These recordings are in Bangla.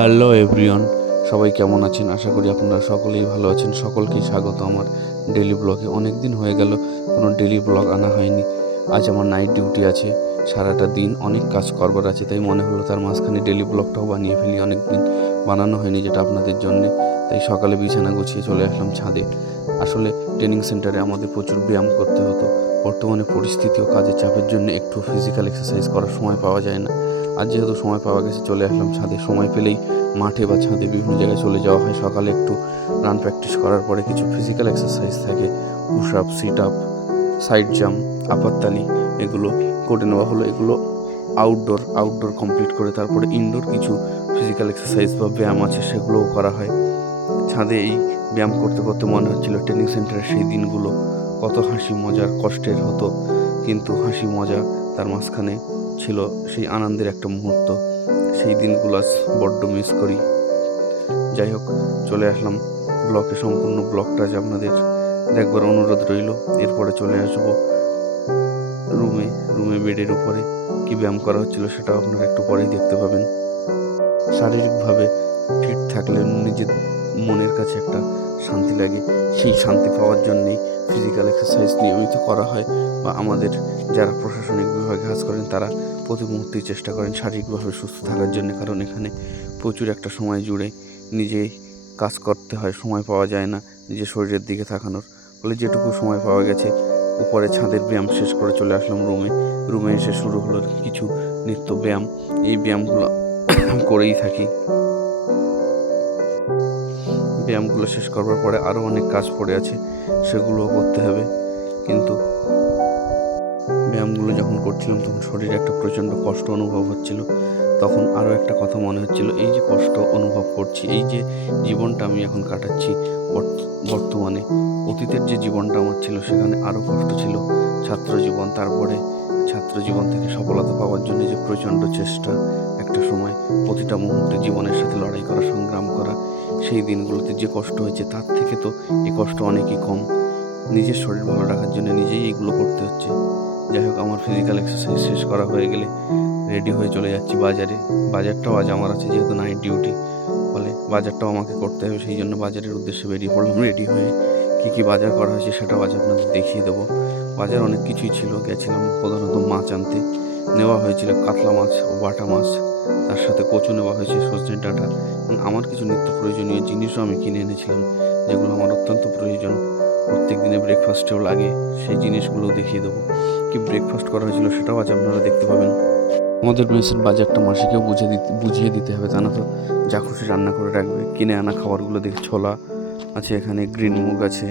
হ্যালো এভরিওয়ান, সবাই কেমন আছেন? আশা করি আপনারা সকলেই ভালো আছেন। সকলকেই স্বাগত আমার ডেলি ব্লগে। অনেক দিন হয়ে গেল কোনো ডেলি ব্লগ আনা হয়নি। আজ আমার নাইট ডিউটি আছে, সারাটা দিন অনেক কাজ করবার আছে, তাই মনে হলো তার মাঝখানে ডেলি ব্লগটাও বানিয়ে ফেলি। অনেক দিন বানানো হয়নি যেটা আপনাদের জন্যে। তাই সকালে বিছানা গুছিয়ে চলে আসলাম ছাদে। আসলে ট্রেনিং সেন্টারে আমাদের প্রচুর ব্যায়াম করতে হতো। বর্তমানে পরিস্থিতি ও কাজের চাপের জন্য একটু ফিজিক্যাল এক্সারসাইজ করার সময় পাওয়া যায় না। আজ যেহেতু সময় পাওয়া গেছে, চলে আসলাম ছাদে। সময় পেলেই মাঠে বা ছাদে বিভিন্ন জায়গায় চলে যাওয়া হয়। সকালে একটু রান প্র্যাকটিস করার পরে কিছু ফিজিক্যাল এক্সারসাইজ থাকে, push up, sit up, side jump, আপাততালি, এগুলো করে নেওয়া হলো। এগুলো আউটডোর কমপ্লিট করে তারপরে ইনডোর কিছু ফিজিক্যাল এক্সারসাইজ বা ব্যায়াম আছে, সেগুলোও করা হয়। ছাদে এই ব্যায়াম করতে করতে মনে হচ্ছিল ট্রেনিং সেন্টারের সেই দিনগুলো কত হাসি মজার কষ্টের হতো, কিন্তু হাসি মজা তার মাঝখানে ছিল সেই আনন্দের একটা মুহূর্ত। সেই দিনগুলো আজ বড্ড মিস করি। যাই হোক, চলে আসলাম ব্লকে। সম্পূর্ণ ব্লগটা আজ আপনাদের দেখবার অনুরোধ রইল। এরপরে চলে আসবো রুমে বেডের উপরে কি ব্যায়াম করা হচ্ছিল সেটাও আপনারা একটু পরেই দেখতে পাবেন। শারীরিকভাবে ফিট থাকলে নিজের মনের কাছে একটা শান্তি লাগে। সেই শান্তি পাওয়ার জন্যেই ফিজিক্যাল এক্সারসাইজ নিয়মিত করা হয়, বা আমাদের যারা প্রশাসনিক বিভাগে কাজ করেন তারা প্রতি মুহূর্তেই চেষ্টা করেন শারীরিকভাবে সুস্থ থাকার জন্য। কারণ এখানে প্রচুর একটা সময় জুড়ে নিজেই কাজ করতে হয়, সময় পাওয়া যায় না নিজের শরীরের দিকে তাকানোর। ফলে যেটুকু সময় পাওয়া গেছে, উপরে ছাদের ব্যায়াম শেষ করে চলে আসলাম রুমে এসে শুরু হলো কিছু নিত্য ব্যায়াম। এই ব্যায়ামগুলো করেই থাকি। ব্যায়ামগুলো শেষ করবার পরে আরও অনেক কাজ পড়ে আছে, সেগুলোও করতে হবে। কিন্তু ব্যায়ামগুলো যখন করছিলাম তখন শরীরে একটা প্রচণ্ড কষ্ট অনুভব হচ্ছিল। তখন আরও একটা কথা মনে হচ্ছিল, এই যে কষ্ট অনুভব করছি, এই যে জীবনটা আমি এখন কাটাচ্ছি বর্তমানে, অতীতের যে জীবনটা আমার ছিল সেখানে আরও কষ্ট ছিল। ছাত্র জীবন, তারপরে ছাত্র জীবন থেকে সফলতা পাওয়ার জন্য যে প্রচণ্ড চেষ্টা, একটা সময় প্রতিটা মুহূর্তে জীবনের সাথে লড়াই করা, সংগ্রাম করা, সেই দিনগুলোতে যে কষ্ট হয়েছে তার থেকে তো এই কষ্ট অনেকই কম। নিজের শরীর ভালো রাখার জন্য নিজেই এগুলো করতে হচ্ছে। যাই হোক, আমার ফিজিক্যাল এক্সারসাইজ শেষ করা হয়ে গেলে রেডি হয়ে চলে যাচ্ছি বাজারে। বাজারটাও আজ আমার আছে, যেহেতু নাইট ডিউটি, ফলে বাজারটাও আমাকে করতে হবে। সেই জন্য বাজারের উদ্দেশ্যে বেরিয়ে পড়লাম। রেডি হয়ে কী কী বাজার করা হয়েছে সেটাও আজ আপনাদের দেখিয়ে দেবো। বাজার অনেক কিছুই ছিল। গেছিলাম প্রধানত মাছ আনতে। নেওয়া হয়েছিল কাতলা মাছ ও বাটা মাছ, তার সাথে কচু নেওয়া হয়েছে, সজনে ডাঁটা, এবং আমার কিছু নিত্য প্রয়োজনীয় জিনিসও আমি কিনে এনেছিলাম, যেগুলো আমার অত্যন্ত প্রয়োজন, প্রত্যেক দিনে ব্রেকফাস্টেও লাগে। সেই জিনিসগুলোও দেখিয়ে দেবো। কি ব্রেকফাস্ট করা হয়েছিল সেটাও আজ আপনারা দেখতে পাবেন। আমাদের মেসের বাজারটা মাসিকেও বুঝিয়ে দিতে হবে, তা না তো যা খুশি রান্না করে রাখবে। কিনে আনা খাবারগুলো দেখে, ছোলা আছে এখানে, গ্রিন মুগ আছে,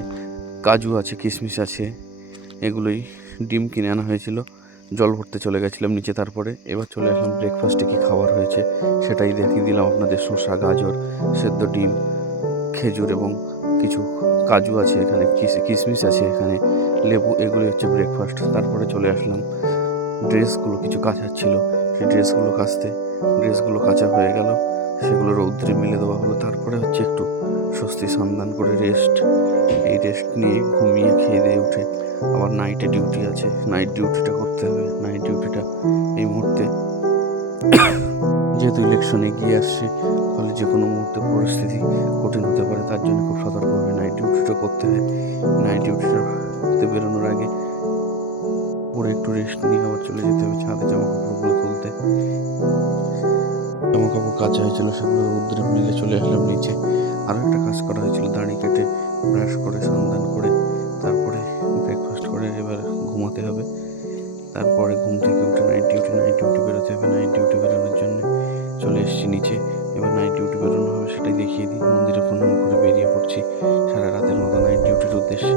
কাজু আছে, কিশমিশ আছে, এগুলোই। ডিম কিনে আনা হয়েছিল। জল ভরতে চলে গেছিলাম নিচে। তারপরে এবার চলে আসলাম ব্রেকফাস্টে কী খাবার হয়েছে সেটাই দেখিয়ে দিলাম আপনাদের। শসা, গাজর, সেদ্ধ ডিম, খেজুর এবং কিছু কাজু আছে এখানে, কিশমিশ আছে এখানে, লেবু, এগুলি হচ্ছে ব্রেকফাস্ট। তারপরে চলে আসলাম ড্রেসগুলো কিছু কাচার ছিল, সেই ড্রেসগুলো কাচা হয়ে গেল, সেগুলো রৌদ্রে মেলে দেওয়া হলো। তারপরে হচ্ছে একটু স্বস্তি সন্ধান করে এই রেস্ট নিয়ে ঘুমিয়ে খেয়ে দিয়ে উঠে আবার নাইটে ডিউটি আছে, নাইট ডিউটিটা করতে হবে। নাইট ডিউটিটা এই মুহূর্তে যেহেতু ইলেকশনে এগিয়ে আসছে, ফলে যে কোনো মুহূর্তে পরিস্থিতি কঠিন হতে পারে, তার জন্য খুব সতর্কভাবে নাইট ডিউটিটা করতে হয়। নাইট ডিউটিটাতে বেরোনোর আগে পরে একটু রেস্ট নিয়ে আবার চলে যেতে হবে ছাদে জামা কাপড়গুলো তুলতে। জামা কাপড় কাচা হয়েছিল, সেগুলো রৌদ্রে মিলে চলে আসলাম নিচে। আরও একটা কাজ করা হয়েছিল, দাড়ি কেটে ব্রাশ করে সন্ধান করে তারপরে ব্রেকফাস্ট করে এবার ঘুমাতে হবে। তারপরে ঘুম থেকে উঠে নাইট ডিউটি বেরোতে হবে। নাইট ডিউটি বেরোনোর জন্য চলে এসেছি নিচে। এবার নাইট ডিউটি বেরোনো হবে সেটাই দেখিয়ে দিই। মন্দিরে প্রণাম করে বেরিয়ে পড়ছি সারা রাতের মতো নাইট ডিউটির উদ্দেশ্যে।